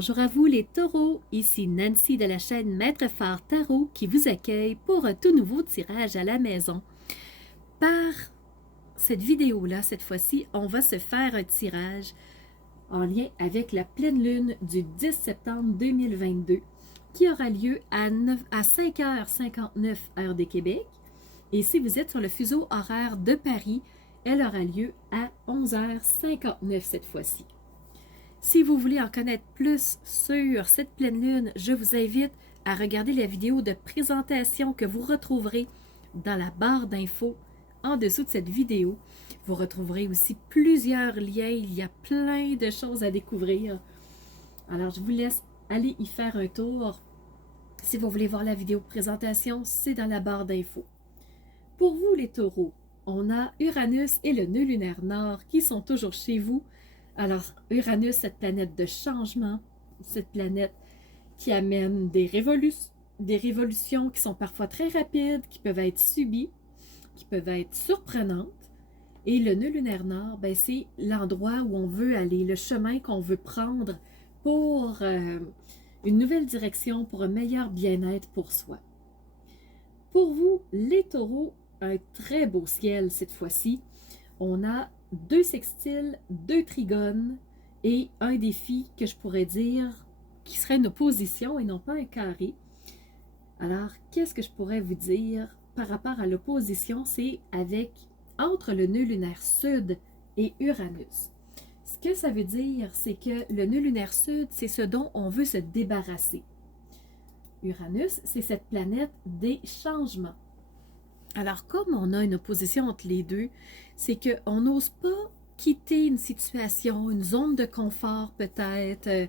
Bonjour à vous les taureaux, ici Nancy de la chaîne Maître Phare Tarot qui vous accueille pour un tout nouveau tirage à la maison. Par cette vidéo-là, cette fois-ci, on va se faire un tirage en lien avec la pleine lune du 10 septembre 2022 qui aura lieu à 5h59 heure de Québec. Et si vous êtes sur le fuseau horaire de Paris, elle aura lieu à 11h59 cette fois-ci. Si vous voulez en connaître plus sur cette pleine lune, je vous invite à regarder la vidéo de présentation que vous retrouverez dans la barre d'infos en dessous de cette vidéo. Vous retrouverez aussi plusieurs liens, il y a plein de choses à découvrir. Alors je vous laisse aller y faire un tour. Si vous voulez voir la vidéo de présentation, c'est dans la barre d'infos. Pour vous les taureaux, on a Uranus et le nœud lunaire nord qui sont toujours chez vous. Alors, Uranus, cette planète de changement, cette planète qui amène des révolutions qui sont parfois très rapides, qui peuvent être subies, qui peuvent être surprenantes. Et le nœud lunaire nord, ben, c'est l'endroit où on veut aller, le chemin qu'on veut prendre pour une nouvelle direction, pour un meilleur bien-être pour soi. Pour vous, les taureaux, un très beau ciel cette fois-ci. On a 2 sextiles, 2 trigones et un défi que je pourrais dire qui serait une opposition et non pas un carré. Alors, qu'est-ce que je pourrais vous dire par rapport à l'opposition? C'est entre le nœud lunaire sud et Uranus. Ce que ça veut dire, c'est que le nœud lunaire sud, c'est ce dont on veut se débarrasser. Uranus, c'est cette planète des changements. Alors, comme on a une opposition entre les deux, c'est qu'on n'ose pas quitter une situation, une zone de confort peut-être.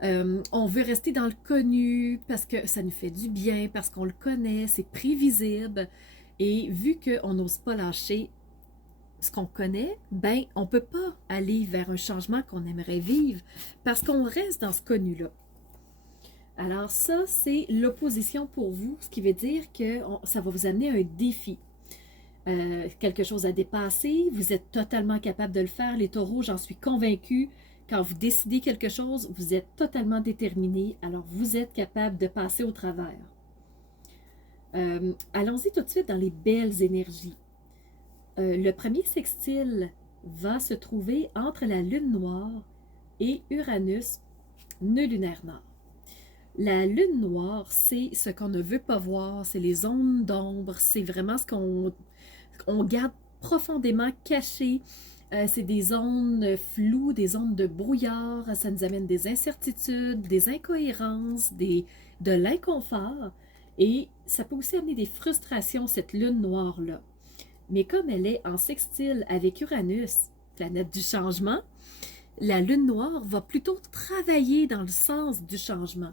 On veut rester dans le connu parce que ça nous fait du bien, parce qu'on le connaît, c'est prévisible. Et vu qu'on n'ose pas lâcher ce qu'on connaît, ben on ne peut pas aller vers un changement qu'on aimerait vivre parce qu'on reste dans ce connu-là. Alors ça, c'est l'opposition pour vous, ce qui veut dire que ça va vous amener un défi. Quelque chose à dépasser, vous êtes totalement capable de le faire. Les taureaux, j'en suis convaincue, quand vous décidez quelque chose, vous êtes totalement déterminé, alors vous êtes capable de passer au travers. Allons-y tout de suite dans les belles énergies. Le premier sextile va se trouver entre la lune noire et Uranus, nœud lunaire nord. La lune noire, c'est ce qu'on ne veut pas voir, c'est les zones d'ombre, c'est vraiment ce qu'on garde profondément caché. C'est des zones floues, des zones de brouillard, ça nous amène des incertitudes, des incohérences, de l'inconfort et ça peut aussi amener des frustrations, cette lune noire-là. Mais comme elle est en sextile avec Uranus, planète du changement, la lune noire va plutôt travailler dans le sens du changement.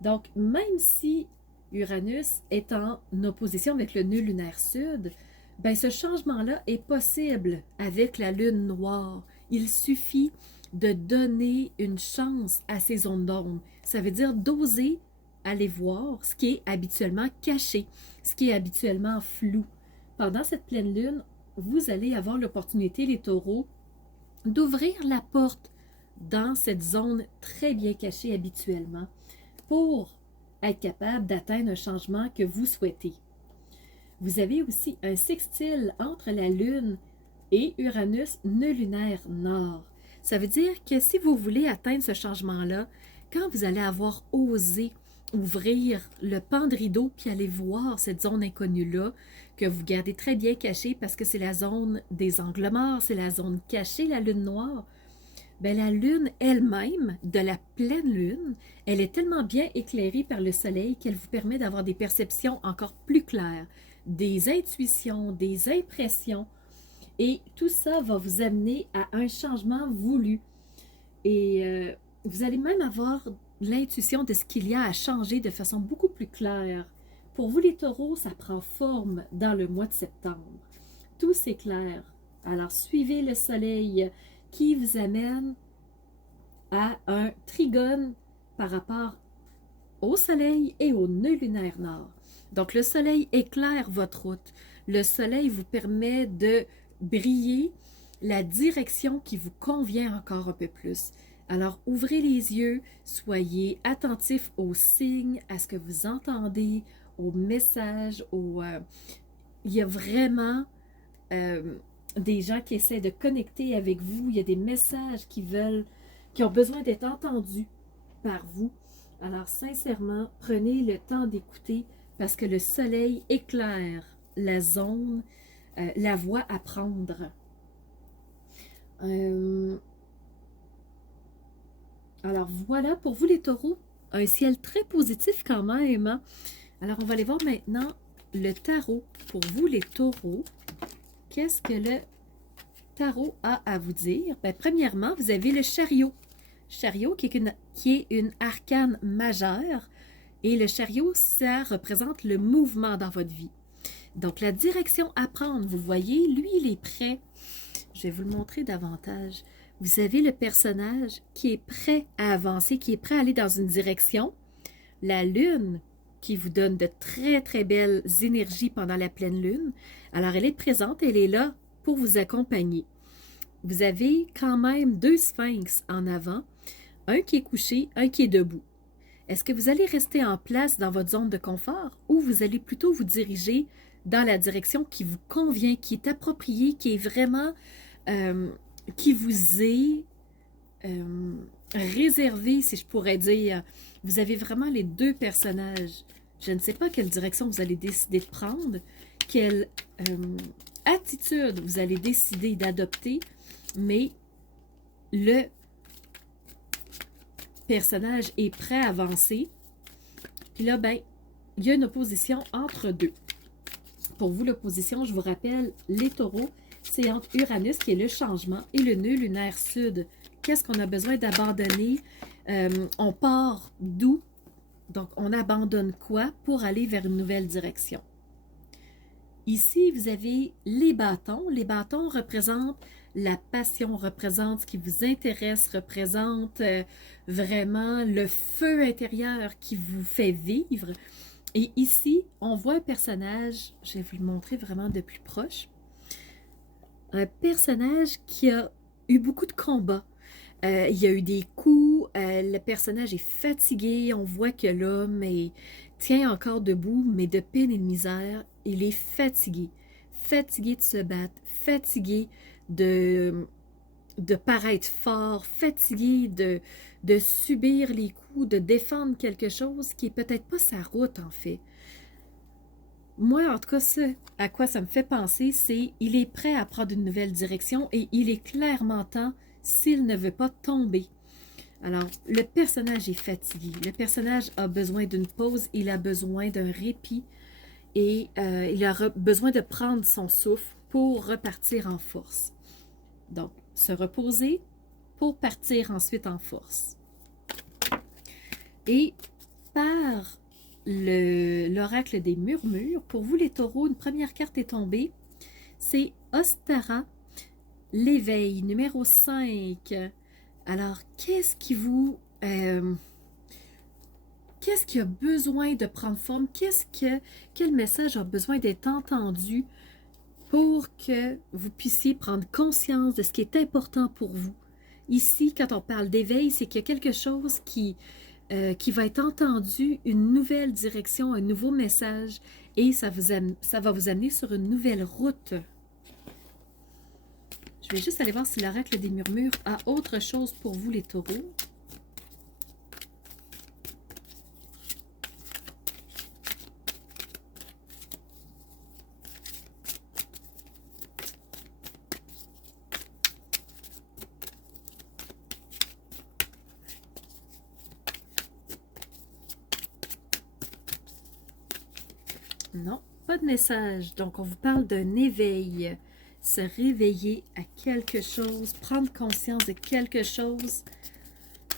Donc, même si Uranus est en opposition avec le nœud lunaire sud, ben ce changement-là est possible avec la lune noire. Il suffit de donner une chance à ces zones d'ombre. Ça veut dire d'oser aller voir ce qui est habituellement caché, ce qui est habituellement flou. Pendant cette pleine lune, vous allez avoir l'opportunité, les taureaux, d'ouvrir la porte dans cette zone très bien cachée habituellement, pour être capable d'atteindre un changement que vous souhaitez. Vous avez aussi un sextile entre la Lune et Uranus, nœud lunaire nord. Ça veut dire que si vous voulez atteindre ce changement-là, quand vous allez avoir osé ouvrir le pan de rideau puis aller voir cette zone inconnue-là, que vous gardez très bien cachée parce que c'est la zone des angles morts, c'est la zone cachée, la lune noire, bien, la lune elle-même, de la pleine lune, elle est tellement bien éclairée par le soleil qu'elle vous permet d'avoir des perceptions encore plus claires, des intuitions, des impressions. Et tout ça va vous amener à un changement voulu. Et vous allez même avoir l'intuition de ce qu'il y a à changer de façon beaucoup plus claire. Pour vous les taureaux, ça prend forme dans le mois de septembre. Tout s'éclaire. Alors suivez le soleil qui vous amène à un trigone par rapport au soleil et au nœud lunaire nord. Donc le soleil éclaire votre route. Le soleil vous permet de briller la direction qui vous convient encore un peu plus. Alors, ouvrez les yeux, soyez attentifs aux signes, à ce que vous entendez, aux messages, il y a vraiment des gens qui essaient de connecter avec vous. Il y a des messages qui ont besoin d'être entendus par vous. Alors, sincèrement, prenez le temps d'écouter parce que le soleil éclaire la zone, la voie à prendre. Alors, voilà pour vous les taureaux. Un ciel très positif quand même. Hein? Alors, on va aller voir maintenant le tarot. Pour vous les taureaux, qu'est-ce que le tarot a à vous dire? Bien, premièrement, vous avez le chariot. Chariot qui est une arcane majeure. Et le chariot, ça représente le mouvement dans votre vie. Donc, la direction à prendre, vous voyez, lui, il est prêt. Je vais vous le montrer davantage. Vous avez le personnage qui est prêt à avancer, qui est prêt à aller dans une direction. La lune, qui vous donne de très, très belles énergies pendant la pleine lune. Alors, elle est présente, elle est là pour vous accompagner. Vous avez quand même 2 sphinx en avant, un qui est couché, un qui est debout. Est-ce que vous allez rester en place dans votre zone de confort ou vous allez plutôt vous diriger dans la direction qui vous convient, qui est appropriée, qui est vraiment, qui vous est réservé, si je pourrais dire. Vous avez vraiment les 2 personnages. Je ne sais pas quelle direction vous allez décider de prendre, quelle attitude vous allez décider d'adopter, mais le personnage est prêt à avancer. Puis là, ben, il y a une opposition entre 2. Pour vous, l'opposition, je vous rappelle, les taureaux, c'est entre Uranus, qui est le changement, et le nœud lunaire sud. Qu'est-ce qu'on a besoin d'abandonner? On part d'où? Donc, on abandonne quoi pour aller vers une nouvelle direction? Ici, vous avez les bâtons. Les bâtons représentent la passion, représentent ce qui vous intéresse, représentent vraiment le feu intérieur qui vous fait vivre. Et ici, on voit un personnage, je vais vous le montrer vraiment de plus proche, un personnage qui a eu beaucoup de combats. Il y a eu des coups, le personnage est fatigué, on voit que l'homme tient encore debout, mais de peine et de misère, il est fatigué. Fatigué de se battre, fatigué de paraître fort, fatigué de subir les coups, de défendre quelque chose qui est peut-être pas sa route en fait. Moi, en tout cas, ce à quoi ça me fait penser, c'est il est prêt à prendre une nouvelle direction et il est clairement temps s'il ne veut pas tomber. Alors, le personnage est fatigué. Le personnage a besoin d'une pause, il a besoin d'un répit et il a besoin de prendre son souffle pour repartir en force. Donc, se reposer pour partir ensuite en force. Et par l'oracle des murmures, pour vous les taureaux, une première carte est tombée. C'est Ostara, l'éveil, numéro 5. Alors, qu'est-ce qui vous... qu'est-ce qui a besoin de prendre forme? Quel message a besoin d'être entendu pour que vous puissiez prendre conscience de ce qui est important pour vous? Ici, quand on parle d'éveil, c'est qu'il y a quelque chose qui va être entendu, une nouvelle direction, un nouveau message, et ça va vous amener sur une nouvelle route. Je vais juste aller voir si l'oracle des murmures a autre chose pour vous, les taureaux. Non, pas de message. Donc, on vous parle d'un éveil. Se réveiller à quelque chose, prendre conscience de quelque chose.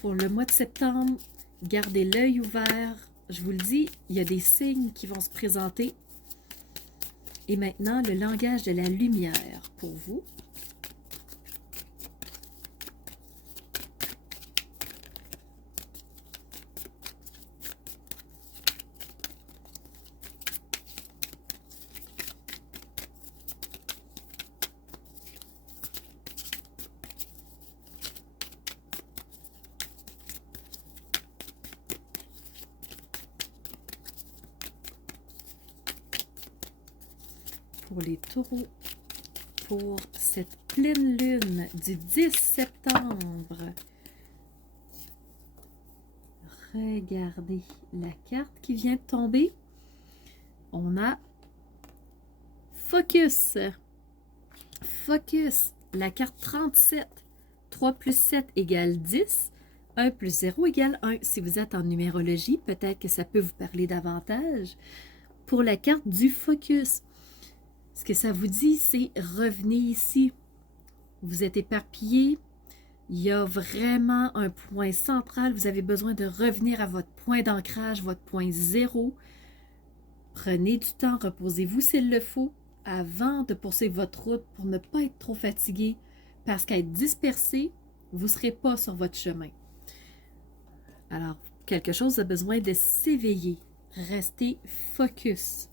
Pour le mois de septembre, gardez l'œil ouvert. Je vous le dis, il y a des signes qui vont se présenter. Et maintenant, le langage de la lumière pour vous. pour les taureaux pour cette pleine lune du 10 septembre. Regardez la carte qui vient de tomber. On a Focus. Focus. La carte 37. 3 plus 7 égale 10. 1 plus 0 égale 1. Si vous êtes en numérologie, peut-être que ça peut vous parler davantage. Pour la carte du focus, ce que ça vous dit, c'est revenez ici. Vous êtes éparpillé. Il y a vraiment un point central. Vous avez besoin de revenir à votre point d'ancrage, votre point zéro. Prenez du temps, reposez-vous s'il le faut, avant de poursuivre votre route pour ne pas être trop fatigué, parce qu'à être dispersé, vous ne serez pas sur votre chemin. Alors, quelque chose a besoin de s'éveiller. Restez focus.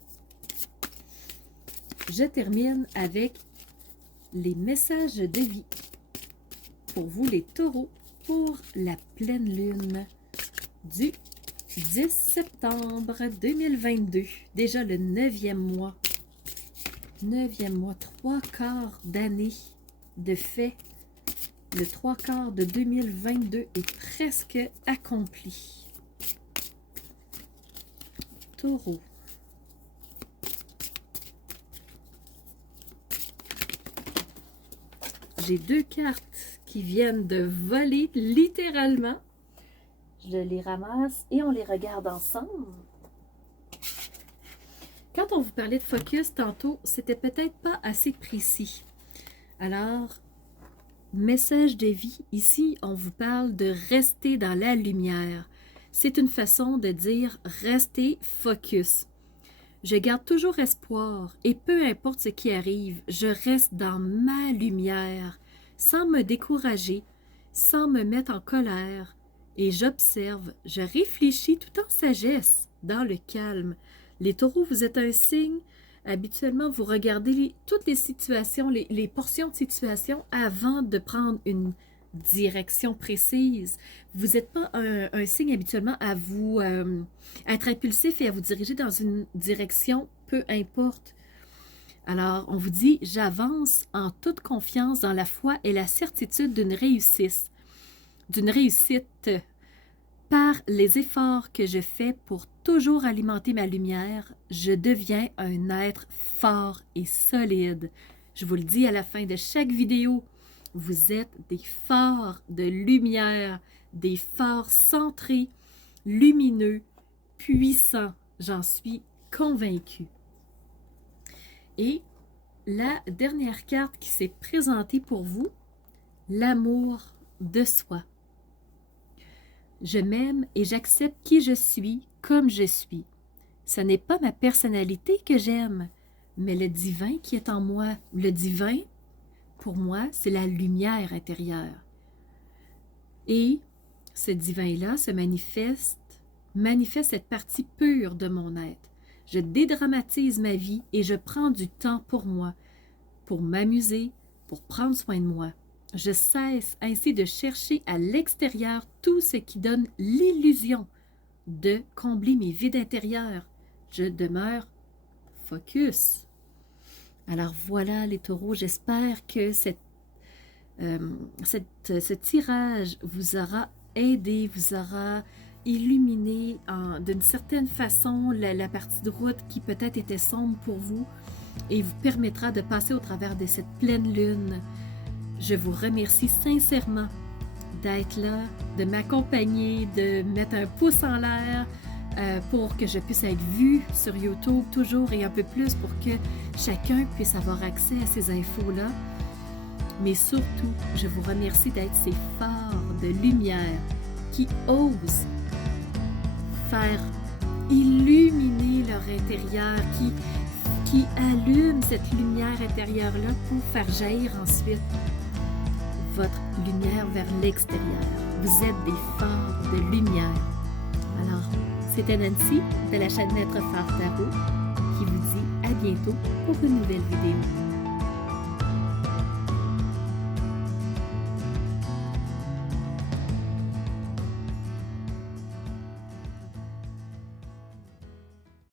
Je termine avec les messages de vie. Pour vous, les taureaux, pour la pleine lune du 10 septembre 2022. Déjà le 9e mois. 9e mois, 3/4 d'année de fait. Le 3/4 de 2022 est presque accompli. Taureau. J'ai 2 cartes qui viennent de voler littéralement. Je les ramasse et on les regarde ensemble. Quand on vous parlait de focus tantôt, c'était peut-être pas assez précis. Alors, message de vie, ici, on vous parle de rester dans la lumière. C'est une façon de dire rester focus. Je garde toujours espoir et peu importe ce qui arrive, je reste dans ma lumière, sans me décourager, sans me mettre en colère. Et j'observe, je réfléchis tout en sagesse, dans le calme. Les taureaux, vous êtes un signe. Habituellement, vous regardez toutes les situations, les portions de situation avant de prendre une direction précise. Vous n'êtes pas un signe habituellement à vous être impulsif et à vous diriger dans une direction, peu importe. Alors, on vous dit, j'avance en toute confiance dans la foi et la certitude d'une réussite. Par les efforts que je fais pour toujours alimenter ma lumière, je deviens un être fort et solide. Je vous le dis à la fin de chaque vidéo, vous êtes des phares de lumière, des phares centrés, lumineux, puissants. J'en suis convaincue. Et la dernière carte qui s'est présentée pour vous, l'amour de soi. Je m'aime et j'accepte qui je suis comme je suis. Ce n'est pas ma personnalité que j'aime, mais le divin qui est en moi. Le divin, pour moi, c'est la lumière intérieure. Et ce divin-là se manifeste cette partie pure de mon être. Je dédramatise ma vie et je prends du temps pour moi, pour m'amuser, pour prendre soin de moi. Je cesse ainsi de chercher à l'extérieur tout ce qui donne l'illusion de combler mes vides intérieurs. Je demeure focus. Alors voilà les taureaux, j'espère que ce tirage vous aura aidé, vous aura illuminé d'une certaine façon la partie de route qui peut-être était sombre pour vous et vous permettra de passer au travers de cette pleine lune. Je vous remercie sincèrement d'être là, de m'accompagner, de mettre un pouce en l'air pour que je puisse être vue sur YouTube toujours et un peu plus pour que chacun puisse avoir accès à ces infos-là. Mais surtout, je vous remercie d'être ces phares de lumière qui osent faire illuminer leur intérieur, qui allument cette lumière intérieure-là pour faire jaillir ensuite votre lumière vers l'extérieur. Vous êtes des phares de lumière. Alors, c'était Nancy de la chaîne Maître Phare Tarot qui vous dit à bientôt pour une nouvelle vidéo.